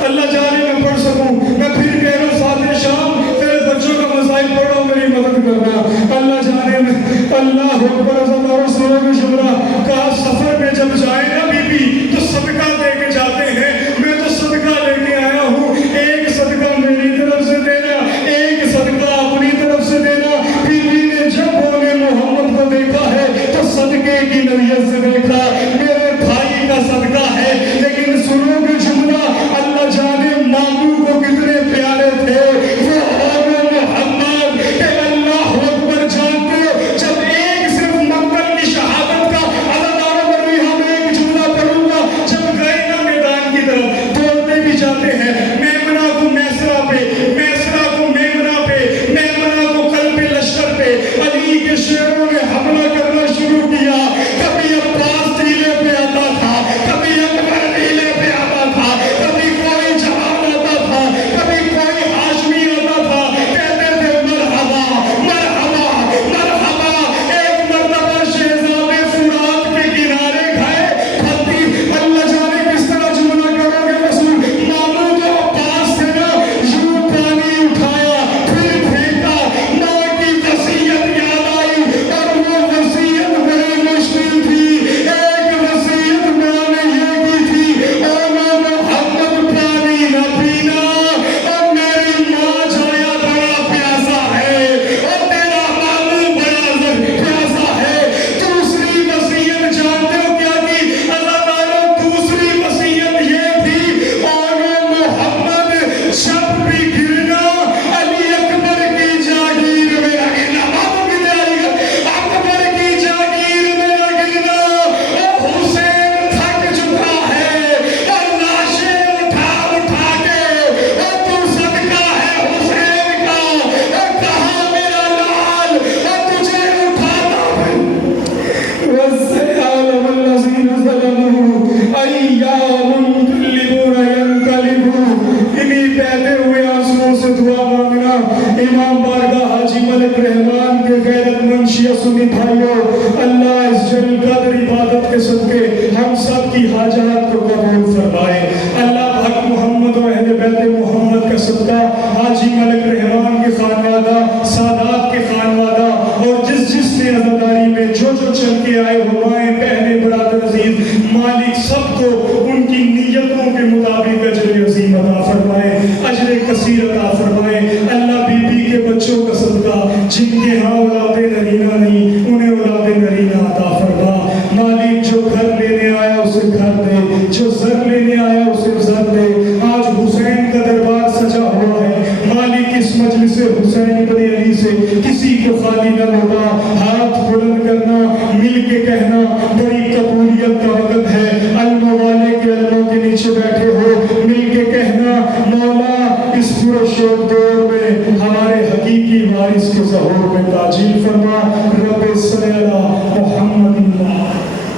اللہ جانے میں پڑھ سکوں، میں پھر کہہ رہا ہوں فاتح شام تیرے بچوں کا مسائل پڑھو میری مدد کرنا، اللہ جانے میں۔ اللہ اکبر ازاداروں سنو گے شمرا، کہا سفر میں جب جائے نا بی بی تو صدقہ دے کے جاتے ہیں، میں تو صدقہ لے کے آیا ہوں، ایک صدقہ میری طرف سے دینا، ایک صدقہ اپنی طرف سے دینا۔ بی بی نے جب بولے محمد کو دیکھا ہے تو صدقے کی نوعیت سے دیکھا، میرے بھائی کا صدقہ ہے، لیکن سنو گے جملہ اللہ جانے ماموں کو کتنے پیارے تھے وہ اور محمد کہ اللہ اکبر جانتے ہو جب ایک صرف مقتل کی شہادت کا عزاداروں پر بھی ہم ایک جملہ پڑھوں گا، جب گئے نا میدان کی طرف دوڑتے بھی جاتے ہیں، میمنہ کو میسرہ پہ، میسرہ کو میمنہ پہ، میمنہ کو قلب لشکر پہ، علی کے شیروں نے حملہ کرنا شروع کیا۔ کبھی عباس ٹیلے پہ آتا تھا، کبھی اکبر ٹیلے پہ آتا تھا، کبھی کوئی جوان آتا تھا، کبھی کوئی ہاشمی آتا تھا، کہتے تھے مرحبا مرحبا مرحبا۔ ایک مرتبہ شہزادے فرات کے کنارے گئے، پھتی اللہ جانے کس طرح جملہ کرو گے رسول، ماموں جو عباس تھے نا یوں پانی اٹھایا پھر پھینکا، ماں کی وصیت یاد آئی اور وہ وصیت بڑی مشکل تھی، ایک وصیت ماں نے یہ کی تھی او محمد پانی نہ پینا، اور میری ماں جایا بڑا پیاسا ہے اور تیرا ماموں بڑا پیاسا ہے۔ دوسری وصیت جانتے ہو کیا کی عزاداروں؟ دوسری وصیت یہ تھی او محمد جب بھی گرنا علی اکبر کی جاگیر میں نہ گرنا، بابو کی تیاری کر، اکبر کی جاگیر میں نہ گرنا، او حسین تھک چکا ہے اور لاشیں اٹھا اٹھا کے اور تو صدقہ ہے حسین کا، اور کہا میرا لال اور تجھے اٹھانا وَالسَّيَعْلَمَ الَّذِينَ ظَلَمُوا أَيَّامٌ يَنقَلِبُونَ يَنقَلِبُونَ۔ انہی بہتے ہوئے آنسوؤں سے دعا مانگنا۔ امام بارگاہ حاجی ملک رحمان کے غیرت مند شیعہ سنی بھائیوں، اللہ اس جلیل قدر عبادت کے صدقے ہم سب کی حاجات کو قبول فرمائے۔ اللہ حق محمد و اہل بیت محمد کا صدقہ حاجی ملک رحمان کے خانوادہ، سادات کے خانوادہ اور جس نے عزاداری میں جو چل کے آئے ہوئے پہلے برادر عزیز مالک سب کو ان کی نیتوں کے مطابق اجر عظیم عطا فرمائے، اجر کثیر عطا فرمائے۔ اللہ بی بی کے بچوں کا صدقہ جن کے ہاں اولاد نرینہ نہیں انہیں اولاد نرینہ عطا فرما۔ مالک جو گھر لینے آیا اسے گھر دے، جو زر لینے آیا اسے زر دے۔ آج حسین کا دربار سجا ہوا ہے، مالک اس مجلس حسین بن علی سے کسی کو خالی نہ لوٹا۔ ہاتھ بلند کرنا، مل کے کہنا بڑی قبولیت کا وقت ہے۔ علم والے کے علموں کے نیچے بیٹھے ہو، مل کے کہنا مولا اس پرشوق دور میں ہمارے حقیقی وارث کے ظہور میں تعجیل فرما۔ رب صلی اللہ